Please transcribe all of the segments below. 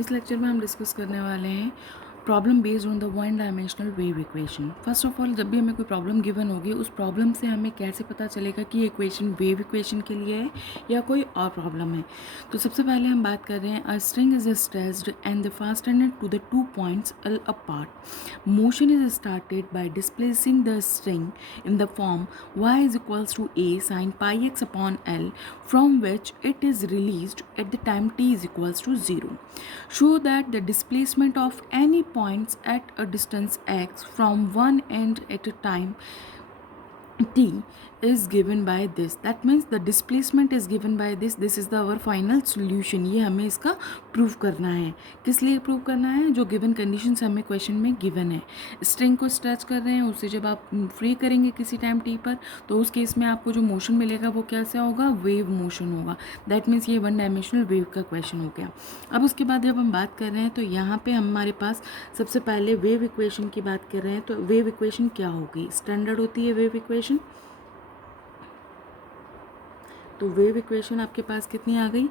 इस लेक्चर में हम डिस्कस करने वाले हैं problem based on the one dimensional wave equation. First of all, जब भी हमें कोई प्रॉब्लम गिवन होगी उस प्रॉब्लम से हमें कैसे पता चलेगा कि ये इक्वेशन वेव इक्वेशन के लिए है या कोई और प्रॉब्लम है। तो सबसे पहले हम बात कर रहे हैं a string is stretched and the fastened to the 2 points L apart. Motion is started by displacing the string in the form y is equals to a sin pi x upon l from which it is released at the time t is equals to 0. Show that the displacement of any points at a distance x from one end at a time t is given by this. That means the displacement is given by this. This is the our final solution. ये हमें इसका prove करना है। किस लिए prove करना है? जो गिवन कंडीशंस हमें क्वेश्चन में गिवन है। स्ट्रिंग को स्ट्रेच कर रहे हैं, उससे जब आप फ्री करेंगे किसी टाइम टी पर तो उस केस में आपको जो मोशन मिलेगा वो कैसा होगा? वेव मोशन होगा। दैट मीन्स ये वन डायमेंशनल वेव का क्वेश्चन हो गया। अब उसके बाद जब हम बात कर रहे हैं तो यहाँ पे हमारे पास सबसे पहले वेव इक्वेशन की बात कर रहे हैं। तो वेव इक्वेशन क्या होगी? स्टैंडर्ड होती है वेव इक्वेशन। तो वेव इक्वेशन आपके पास कितनी आ गई?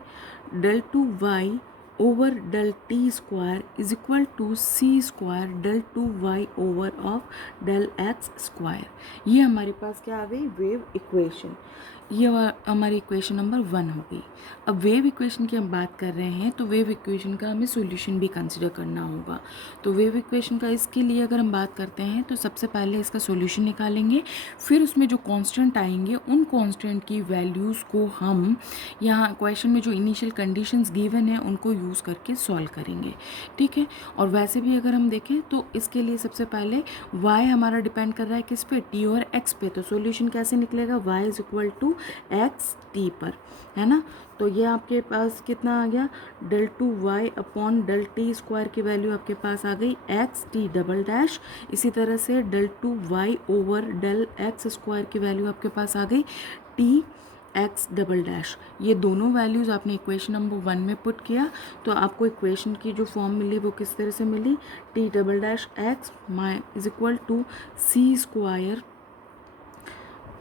del 2y over del t square is equal to c square del 2y over of del x square. ये हमारे पास क्या आ गई? Wave equation. ये हमारी इक्वेशन नंबर 1 हो गई। अब वेव इक्वेशन की हम बात कर रहे हैं तो वेव इक्वेशन का हमें सॉल्यूशन भी कंसिडर करना होगा। तो वेव इक्वेशन का इसके लिए अगर हम बात करते हैं तो सबसे पहले इसका सॉल्यूशन निकालेंगे, फिर उसमें जो कांस्टेंट आएंगे उन कांस्टेंट की वैल्यूज़ को हम यहाँ क्वेश्चन में जो इनिशियल कंडीशंस गिवन है उनको यूज़ करके सॉल्व करेंगे। ठीक है। और वैसे भी अगर हम देखें तो इसके लिए सबसे पहले y हमारा डिपेंड कर रहा है किस पे? t और x पे। तो सॉल्यूशन कैसे निकलेगा? y is equal to X T पर, है ना। तो ये आपके पास कितना आ गया? del 2y upon del t square की वैल्यू आपके पास आ गई एक्स टी डबल डैश। इसी तरह से del 2y over del x square की वैल्यू आपके पास आ गई टी एक्स डबल डैश। ये दोनों वैल्यूज़ आपने इक्वेशन नंबर 1 में पुट किया तो आपको इक्वेशन की जो फॉर्म मिली वो किस तरह से मिली? T double dash x is equal to c square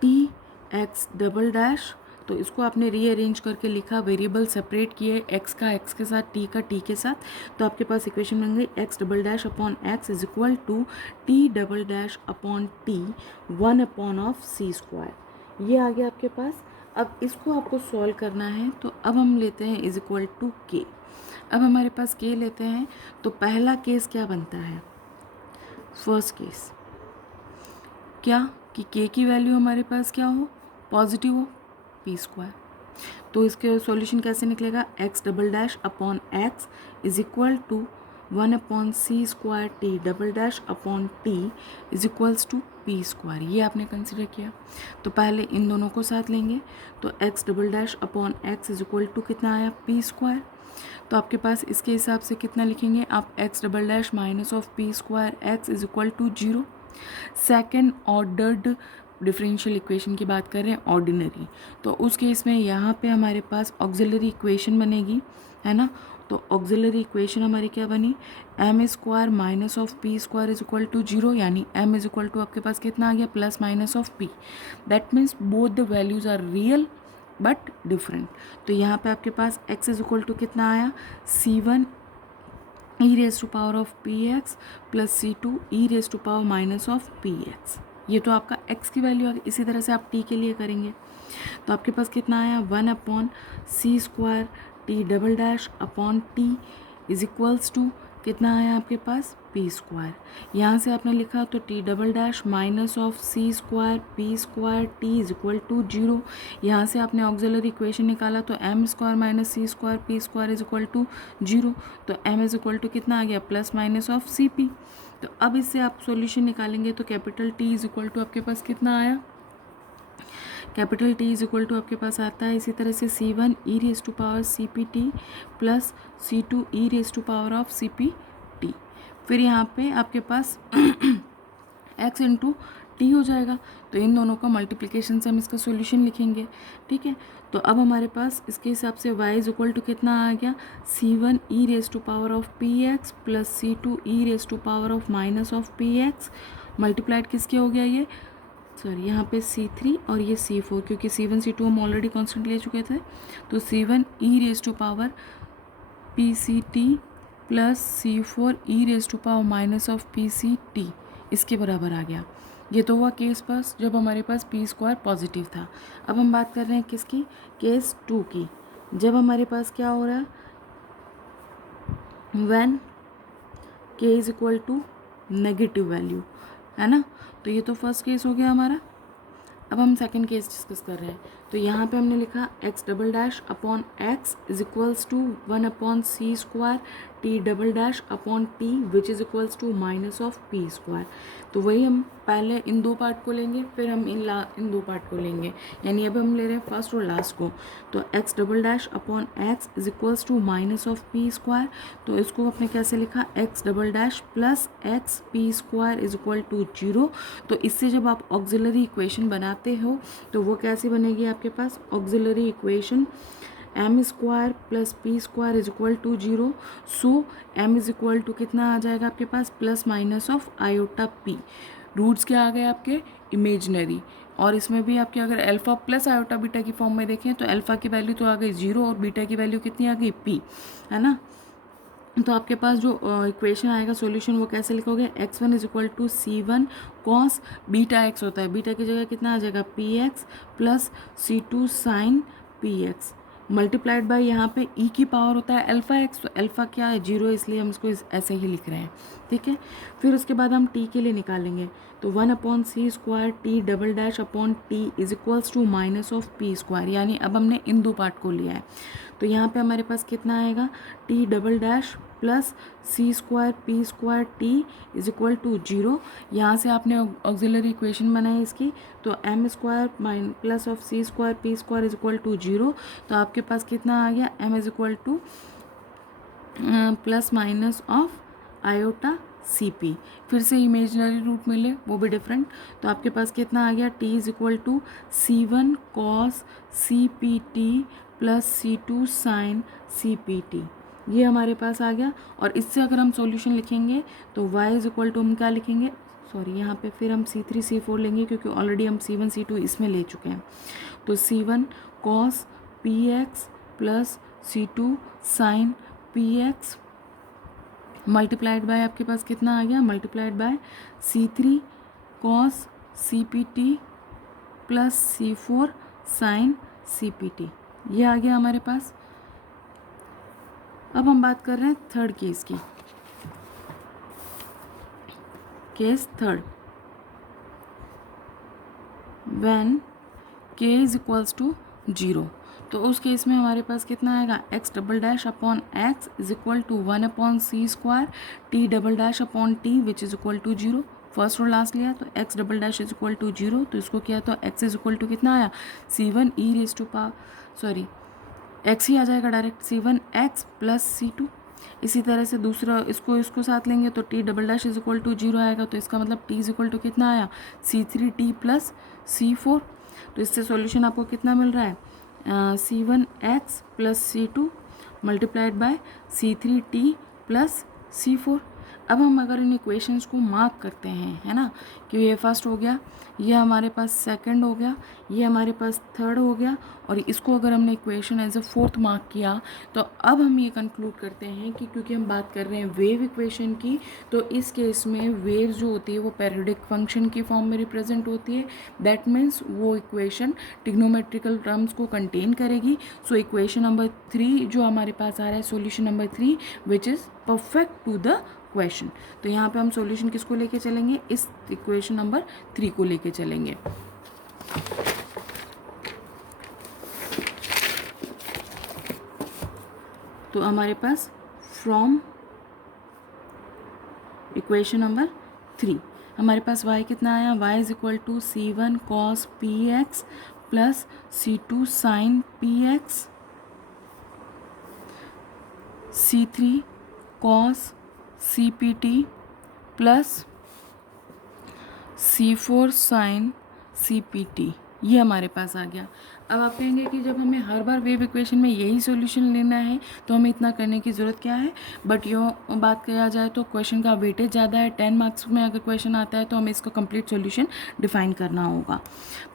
T x double dash. तो इसको आपने रीअरेंज करके लिखा, वेरिएबल सेपरेट किए, एक्स का एक्स के साथ, टी का टी के साथ। तो आपके पास इक्वेशन बन गई X double dash upon X is equal to T double dash upon T 1 upon of C square. ये आ गया आपके पास। अब इसको आपको सॉल्व करना है तो अब हम लेते हैं इज इक्वल टू के। अब हमारे पास के लेते हैं तो पहला केस क्या बनता है? फर्स्ट केस क्या कि के की वैल्यू हमारे पास क्या हो? पॉजिटिव हो, पी स्क्वायर। तो इसके सॉल्यूशन कैसे निकलेगा? X double dash upon X is equal to 1 upon C square T double dash upon T is equals to P square. ये आपने कंसिडर किया। तो पहले इन दोनों को साथ लेंगे तो X double dash upon X is equal to कितना आया? P square. तो आपके पास इसके हिसाब से कितना लिखेंगे आप? X double dash minus of P square X is equal to 0। Second ordered differential equation की बात कर रहे हैं, ऑर्डिनरी। तो उस केस में यहाँ पे हमारे पास ऑक्सिलरी इक्वेशन बनेगी, है ना। तो ऑक्सिलरी इक्वेशन हमारी क्या बनी? M square minus of P square is equal to 0, यानी एम इज इक्वल टू आपके पास कितना आ गया? Plus minus of P. That means both the values are real but different. तो यहाँ पे आपके पास x इज इक्वल टू कितना आया? c1 E raise to power of P X plus c2 E raise to power minus of P X. ये तो आपका x की वैल्यू आ गई। इसी तरह से आप t के लिए करेंगे तो आपके पास कितना आया? 1 upon C square T double dash upon T is equals to कितना आया आपके पास? P square. यहाँ से आपने लिखा तो T double dash minus of C square P square T is equal to 0। यहाँ से आपने ऑक्सिलरी इक्वेशन निकाला तो M square minus C square P square is equal to 0। तो एम इज इक्वल टू कितना आ गया? Plus minus of C P. तो अब इससे आप सॉल्यूशन निकालेंगे तो capital T is equal to आपके पास कितना आया? Capital T is equal to आपके पास आता है इसी तरह से c1 E raise to power C P T plus c2 E raise to power of C P T. फिर यहाँ पे आपके पास x इंटू टी हो जाएगा। तो इन दोनों का मल्टीप्लिकेशन से हम इसका सॉल्यूशन लिखेंगे। ठीक है। तो अब हमारे पास इसके हिसाब से y इज इक्वल टू कितना आ गया? c1 E raise to power of P X plus c2 E raise to power of minus of P X multiplied किसके हो गया? ये सॉरी यहाँ पे C3 और ये C4, क्योंकि C1 C2 हम ऑलरेडी कांस्टेंट ले चुके थे। तो C1 E raise to power PCT plus C4 E raise to power minus of PC t इसके बराबर आ गया। ये तो हुआ केस पास जब हमारे पास पी स्क्वायर पॉजिटिव था। अब हम बात कर रहे हैं किसकी, केस 2 की, जब हमारे पास क्या हो रहा है, when k is equal to negative value, है ना। तो ये तो फर्स्ट केस हो गया हमारा। अब हम सेकंड केस डिस्कस कर रहे हैं। तो यहाँ पे हमने लिखा x double dash upon x is equals to 1 upon c square t double dash upon t which is equals to minus of p square. तो वही हम पहले इन दो पार्ट को लेंगे, फिर हम इन दो पार्ट को लेंगे, यानी अब हम ले रहे हैं फर्स्ट और लास्ट को। तो x double dash upon x is equals to minus of p square. तो इसको आपने कैसे लिखा, x double dash plus X P square is equal to 0। तो इससे जब आप ऑक्सिलरी इक्वेशन बनाते हो तो वो कैसी बनेगी आपके पास, auxiliary equation m square plus p square is equal to 0। So m is equal to कितना आ जाएगा आपके पास, plus minus of iota p. Roots क्या आ गए आपके, इमेजनरी। और इसमें भी आपके अगर अल्फा प्लस आयोटा बीटा की फॉर्म में देखें तो अल्फा की वैल्यू तो आ गई 0 और बीटा की वैल्यू कितनी आ गई, p, है ना। तो आपके पास जो इक्वेशन आएगा सॉल्यूशन वो कैसे लिखोगे, x1 is equal to C1 cos beta x होता है, बीटा की जगह कितना आ जाएगा px plus C2 sine px multiplied by यहाँ पे e की पावर होता है अल्फा x, तो अल्फा क्या है 0, इसलिए हम इसको ऐसे ही लिख रहे हैं, ठीक है। फिर उसके बाद हम t के लिए निकालेंगे। तो 1 upon C square T double dash upon T is equals to minus of P square, यानी अब हमने इन दो पार्ट को लिया है। तो यहाँ पे हमारे पास कितना आएगा, T double dash plus C square P square T is equal to 0। यहाँ से आपने ऑक्सिलरी इक्वेशन बनाई इसकी, तो M square minus plus of C square P square is equal to 0। तो आपके पास कितना आ गया, M is equal to plus minus of iota C P. फिर से इमेजनरी रूट मिले वो भी डिफरेंट। तो आपके पास कितना आ गया, T is equal to C1 cos C P T plus C2 sine C P T, ये हमारे पास आ गया। और इससे अगर हम सॉल्यूशन लिखेंगे तो y इज इक्वल टू हम क्या लिखेंगे, सॉरी यहाँ पे फिर हम C3 C4 लेंगे क्योंकि ऑलरेडी हम C1 C2 इसमें ले चुके हैं। तो C1 cos P X plus C2 sine P X multiplied by आपके पास कितना आ गया, multiplied by C3 cos C P T plus C4 sine C P T, ये आ गया हमारे पास। अब हम बात कर रहे हैं थर्ड केस की, case third, when k is equals to 0। तो उस केस में हमारे पास कितना आएगा, x double dash upon x is equal to 1 upon C square t double dash upon t which is equal to 0। First और last लिया तो x double dash is equal to 0, तो इसको किया तो x इज इक्वल टू कितना आया, C1 E raise to power, sorry x ही आ जाएगा direct, C1 x plus C2। इसी तरह से दूसरा इसको साथ लेंगे तो t double dash is equal to 0 आएगा, तो इसका मतलब t इज इक्वल टू कितना आया, C3 t प्लस C4। तो इससे सॉल्यूशन आपको कितना मिल रहा है, C1 x plus C2 multiplied by C3 t plus C4। अब हम अगर इन इक्वेशंस को मार्क करते हैं, है ना, कि ये फर्स्ट हो गया, ये हमारे पास सेकंड हो गया, ये हमारे पास थर्ड हो गया, और इसको अगर हमने equation as a fourth mark किया, तो अब हम ये कंक्लूड करते हैं कि क्योंकि हम बात कर रहे हैं वेव इक्वेशन की, तो इस केस में वेव जो होती है वो पेरियोडिक फंक्शन की फॉर्म में रिप्रेजेंट होती है। दैट मीन्स वो इक्वेशन ट्रिग्नोमेट्रिकल टर्म्स को कंटेन करेगी। सो इक्वेशन नंबर 3 जो हमारे पास आ रहा है, solution number 3 which is perfect to the question. तो यहाँ पे हम सॉल्यूशन किसको लेके चलेंगे, इस इक्वेशन नंबर 3 को लेके चलेंगे। तो हमारे पास फ्रॉम इक्वेशन नंबर 3 हमारे पास y कितना आया, y is equal to C1 cos P X plus C2 sine P X, C3 cos C P T plus C4 sine C P T, ये हमारे पास आ गया। अब आप कहेंगे कि जब हमें हर बार वेव इक्वेशन में यही सॉल्यूशन लेना है तो हमें इतना करने की ज़रूरत क्या है, बट यूँ बात किया जाए तो क्वेश्चन का वेटेज ज़्यादा है, 10 मार्क्स में अगर क्वेश्चन आता है तो हमें इसका कंप्लीट सॉल्यूशन डिफाइन करना होगा।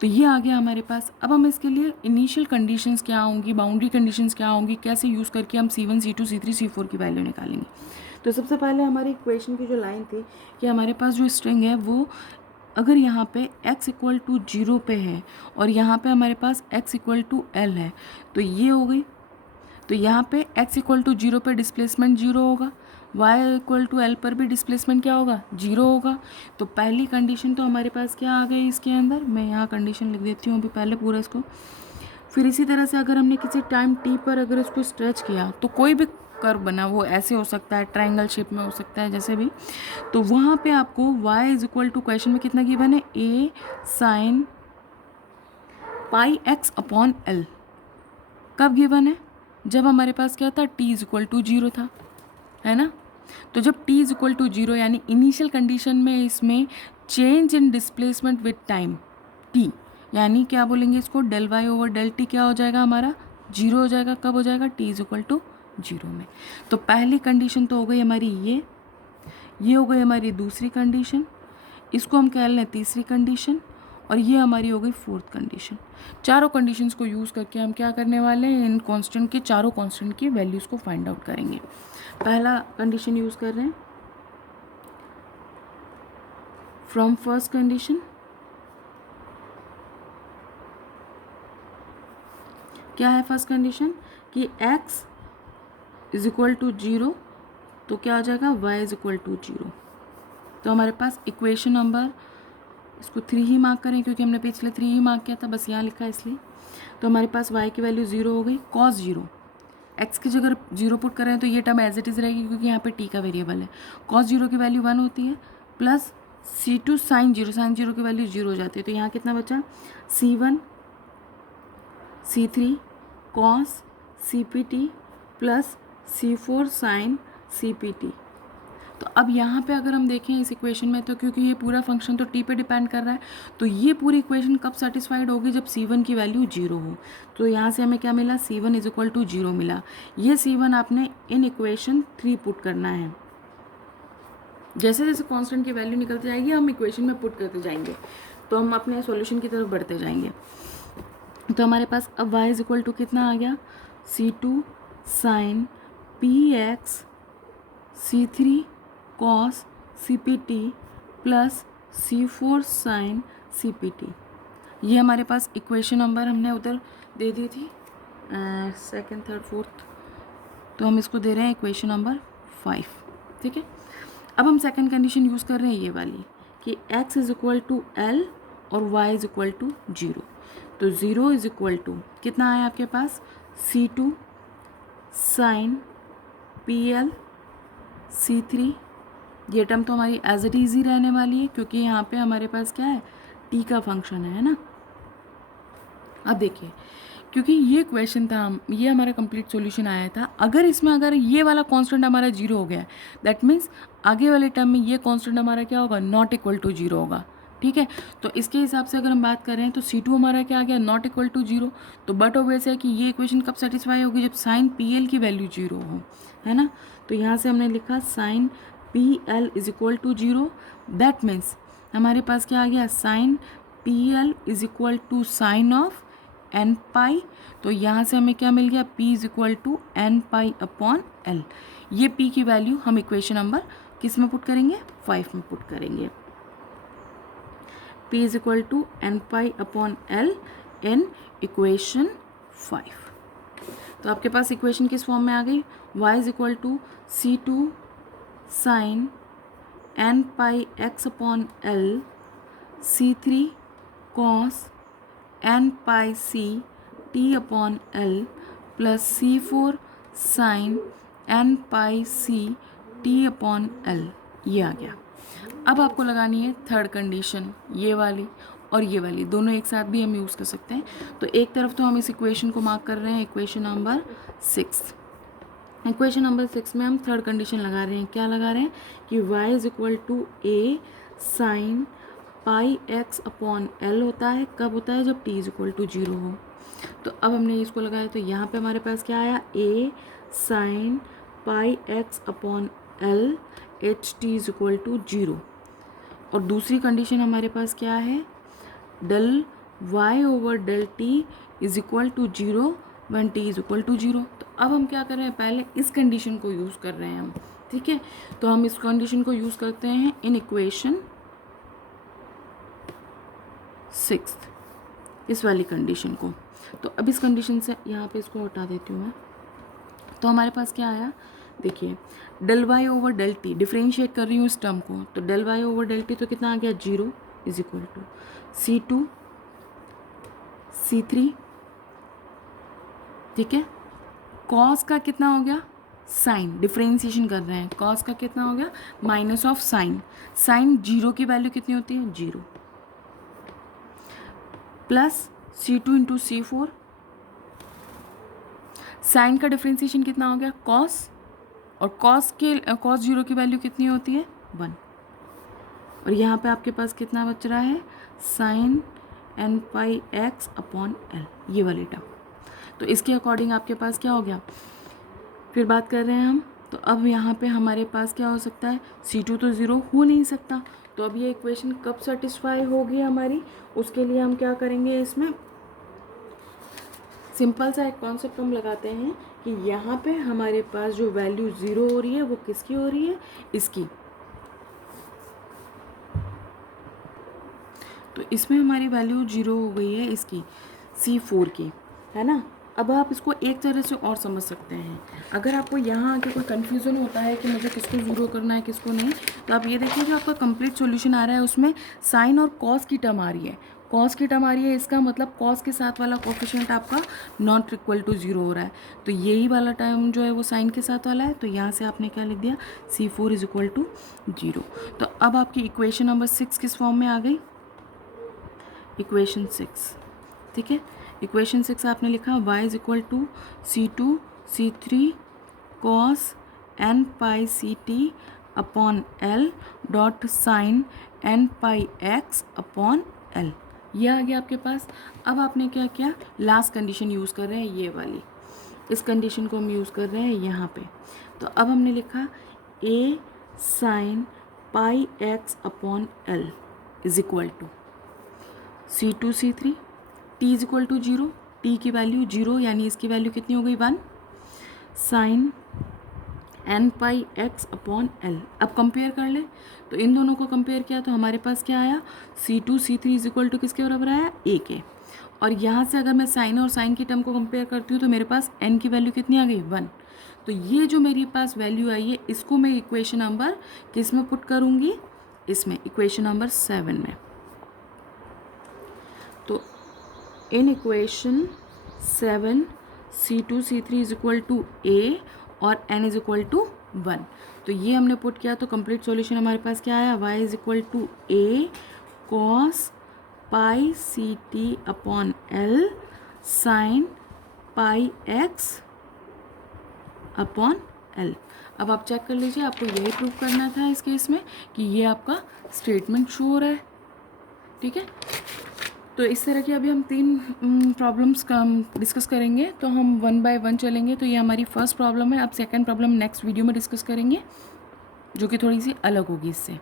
तो ये आ गया हमारे पास। अब हम इसके लिए इनिशियल कंडीशंस क्या होंगी, बाउंड्री कंडीशंस क्या होंगी, कैसे यूज़ करके हम C1 C2 C3 C4 की वैल्यू निकालेंगे। तो सबसे पहले हमारी इक्वेशन की जो लाइन थी कि हमारे पास जो स्ट्रिंग है वो अगर यहाँ पे x इक्वल टू 0 पे है और यहाँ पे हमारे पास x इक्वल टू l है तो ये हो गई। तो यहाँ पे x इक्वल टू 0 पे डिस्प्लेसमेंट 0 होगा, y इक्वल टू l पर भी डिस्प्लेसमेंट क्या होगा, 0 होगा। तो पहली कंडीशन तो हमारे पास क्या आ गई इसके अंदर, मैं यहाँ कंडीशन लिख देती हूँ अभी पहले पूरा इसको। फिर इसी तरह से अगर हमने किसी टाइम t पर अगर इसको स्ट्रेच किया तो कोई भी कर्व बना, वो ऐसे हो सकता है, ट्रायंगल शेप में हो सकता है, जैसे भी, तो वहाँ पे आपको y is equal to question में कितना गिवन है, a sine pi x upon l। कब गिवन है, जब हमारे पास क्या था, t इज इक्वल टू 0 था, है ना। तो जब t इज इक्वल टू 0 यानी इनिशियल कंडीशन में इसमें change in displacement with time t, यानी क्या बोलेंगे इसको, del Y over del T क्या हो जाएगा हमारा, 0 हो जाएगा। कब हो जाएगा, t इज इक्वल टू 0 में। तो पहली कंडीशन तो हो गई हमारी ये हो गई हमारी दूसरी कंडीशन, इसको हम कह लें तीसरी कंडीशन, और ये हमारी हो गई फोर्थ कंडीशन। चारों कंडीशंस को यूज़ करके हम क्या करने वाले हैं, इन कांस्टेंट के, चारों कांस्टेंट की वैल्यूज़ को फाइंड आउट करेंगे। पहला कंडीशन यूज़ कर रहे हैं, फ्रॉम फर्स्ट कंडीशन क्या है, फर्स्ट कंडीशन कि x इज इक्वल टू 0, तो क्या हो जाएगा, y इज इक्वल टू 0। तो हमारे पास इक्वेशन नंबर, इसको 3 ही मार्क करें क्योंकि हमने पिछले 3 ही मार्क किया था, बस यहाँ लिखा है इसलिए। तो हमारे पास y की वैल्यू 0 हो गई, cos 0, x की जगह 0 पुट कर रहे हैं तो ये टर्म एज इट इज़ रहेगी क्योंकि यहाँ पे t का वेरिएबल है। cos 0 की वैल्यू 1 होती है, प्लस C2 साइन 0, साइन 0 की वैल्यू 0 हो जाती है। तो यहाँ कितना बचा, C1 C3 cos CPT plus C4 sine CPT। तो अब यहाँ पे अगर हम देखें इस इक्वेशन में, तो क्योंकि ये पूरा फंक्शन तो t पे डिपेंड कर रहा है, तो ये पूरी इक्वेशन कब सेटिस्फाइड होगी, जब C1 की वैल्यू 0 हो। तो यहाँ से हमें क्या मिला, C1 इज इक्वल टू 0 मिला। ये C1 आपने इन इक्वेशन 3 पुट करना है। जैसे जैसे कांस्टेंट की वैल्यू निकलती जाएगी हम इक्वेशन में पुट करते जाएंगे, तो हम अपने सॉल्यूशन की तरफ बढ़ते जाएंगे। तो हमारे पास अब y इज इक्वल टू कितना आ गया, C2 sine px C3 cos CPT plus C4 sine CPT। ये हमारे पास इक्वेशन नंबर हमने उधर दे दी थी, सेकंड थर्ड फोर्थ, तो हम इसको दे रहे हैं इक्वेशन नंबर 5, ठीक है। अब हम सेकंड कंडीशन यूज़ कर रहे हैं ये वाली कि x is equal to l और y इज इक्वल टू 0। तो 0 इज इक्वल टू कितना आया आपके पास, C2 साइन PL C3, ये टर्म तो हमारी एज इट इज़ ही रहने वाली है क्योंकि यहाँ पे हमारे पास क्या है, t का फंक्शन है ना। अब देखिए, क्योंकि ये क्वेश्चन था, ये हमारा कंप्लीट सॉल्यूशन आया था, अगर इसमें अगर ये वाला कांस्टेंट हमारा 0 हो गया, दैट मीन्स आगे वाले टर्म में ये कांस्टेंट हमारा क्या होगा, नॉट इक्वल टू 0 होगा, ठीक है। तो इसके हिसाब से अगर हम बात कर रहे हैं तो C2 हमारा क्या आ गया, नॉट इक्वल टू 0। तो बट ऑब्वियस है कि ये इक्वेशन कब सेटिस्फाई होगी, जब साइन PL की वैल्यू 0 हो, है ना। तो यहाँ से हमने लिखा sine PL is equal to 0, that means हमारे पास क्या आ गया, sine PL is equal to sine of n pi. तो यहाँ से हमें क्या मिल गया, p is equal to n pi upon l। ये p की वैल्यू हम इक्वेशन नंबर किस में पुट करेंगे, 5 में पुट करेंगे। p is equal to n pi upon l in equation 5। तो आपके पास इक्वेशन किस फॉर्म में आ गई, y is equal to C2 sine n pi x upon l C3 cos n pi C t upon l plus C4 sine n pi C t upon l, ये आ गया। अब आपको लगानी है थर्ड कंडीशन, ये वाली और ये वाली दोनों एक साथ भी हम यूज़ कर सकते हैं। तो एक तरफ तो हम इस इक्वेशन को मार्क कर रहे हैं इक्वेशन नंबर 6। इक्वेशन नंबर 6 में हम थर्ड कंडीशन लगा रहे हैं, क्या लगा रहे हैं कि y is equal to a sine pi x upon L होता है, कब होता है, जब टी इज इक्वल टू 0 हो। तो अब हमने इसको लगाया तो यहाँ पे हमारे पास क्या आया, a sine pi x upon l h t is equal to 0। और दूसरी कंडीशन हमारे पास क्या है, del Y over del t is equal to 0 one t is equal to 0। तो अब हम क्या कर रहे हैं, पहले इस कंडीशन को यूज़ कर रहे हैं हम, ठीक है। तो हम इस कंडीशन को यूज़ करते हैं इन इक्वेशन 6, इस वाली कंडीशन को। तो अब इस कंडीशन से यहाँ पे इसको हटा देती हूँ मैं। तो हमारे पास क्या आया, देखिए del Y over del T, differentiate कर रही हूँ इस टर्म को, तो del Y over del T तो कितना आ गया, 0 is equal to C2 C3, ठीक है। कॉस का कितना हो गया, साइन, डिफ्रेंशिएशन कर रहे हैं, कॉस का कितना हो गया, माइनस ऑफ साइन, साइन 0 की वैल्यू कितनी होती है, 0, plus C2 into C4, sine का डिफ्रेंशिएशन कितना हो गया, कॉस, और कॉस 0 की वैल्यू कितनी होती है, 1। और यहाँ पे आपके पास कितना बच रहा है, साइन एन पाई एक्स अपॉन एल, ये वाली टर्म। तो इसके अकॉर्डिंग आपके पास क्या हो गया, फिर बात कर रहे हैं हम, तो अब यहाँ पे हमारे पास क्या हो सकता है, C2 तो 0 हो नहीं सकता, तो अब ये इक्वेशन कब सेटिस्फाई होगी हमारी, उसके लिए हम क्या करेंगे, इसमें सिंपल सा एक कॉन्सेप्ट हम लगाते हैं कि यहाँ पे हमारे पास जो वैल्यू 0 हो रही है वो किसकी हो रही है, इसकी। तो इसमें हमारी वैल्यू 0 हो गई है इसकी, C4 की, है ना। अब आप इसको एक तरह से और समझ सकते हैं, अगर आपको यहाँ आके कोई कन्फ्यूज़न होता है कि मुझे किसको 0 करना है किसको नहीं, तो आप ये देखिए जो आपका कंप्लीट सॉल्यूशन आ रहा है उसमें साइन और कॉस की टर्म आ रही है, कॉस की टर्म आ रही है, इसका मतलब कॉस के साथ वाला कोफिशिएंट आपका नॉट इक्वल टू 0 हो रहा है, तो यही वाला टर्म जो है वो साइन के साथ वाला है, तो यहाँ से आपने क्या लिख दिया, C4 इज इक्वल टू 0। तो अब आपकी इक्वेशन नंबर 6 किस फॉर्म में आ गई, इक्वेशन 6, ठीक है। इक्वेशन 6 आपने लिखा y is equal to C2 C3 cos n pi CT upon L dot sine n pi x upon L, ये आ गया आपके पास। अब आपने क्या किया, लास्ट कंडीशन यूज़ कर रहे हैं, ये वाली, इस कंडीशन को हम यूज़ कर रहे हैं यहाँ पे। तो अब हमने लिखा a sine pi x upon L is equal to C2 C3, t is equal to 0, t की वैल्यू 0 यानी इसकी वैल्यू कितनी हो गई, 1, sine n pi x upon L। अब कंपेयर कर ले, तो इन दोनों को कंपेयर किया तो हमारे पास क्या आया, C2 C3 is equal to किसके बराबर आया, a के। और यहाँ से अगर मैं साइन और साइन की टर्म को कंपेयर करती हूँ तो मेरे पास n की वैल्यू कितनी आ गई, 1। तो ये जो मेरे पास वैल्यू आई है इसको मैं इक्वेशन नंबर किस में पुट करूँगी, इसमें इक्वेशन नंबर 7 में। तो in equation 7 C2 C3 is equal to a और n इज इक्वल टू 1, तो ये हमने पुट किया तो कंप्लीट सॉल्यूशन हमारे पास क्या आया, y is equal to a cos pi CT upon L sine pi x upon L। अब आप चेक कर लीजिए, आपको यही प्रूव करना था इस केस में कि ये आपका स्टेटमेंट शो हो रहा है, ठीक है। तो इस तरह की अभी हम 3 प्रॉब्लम्स का डिस्कस करेंगे, तो हम 1 बाय 1 चलेंगे। तो ये हमारी फर्स्ट प्रॉब्लम है, अब सेकंड प्रॉब्लम नेक्स्ट वीडियो में डिस्कस करेंगे जो कि थोड़ी सी अलग होगी इससे।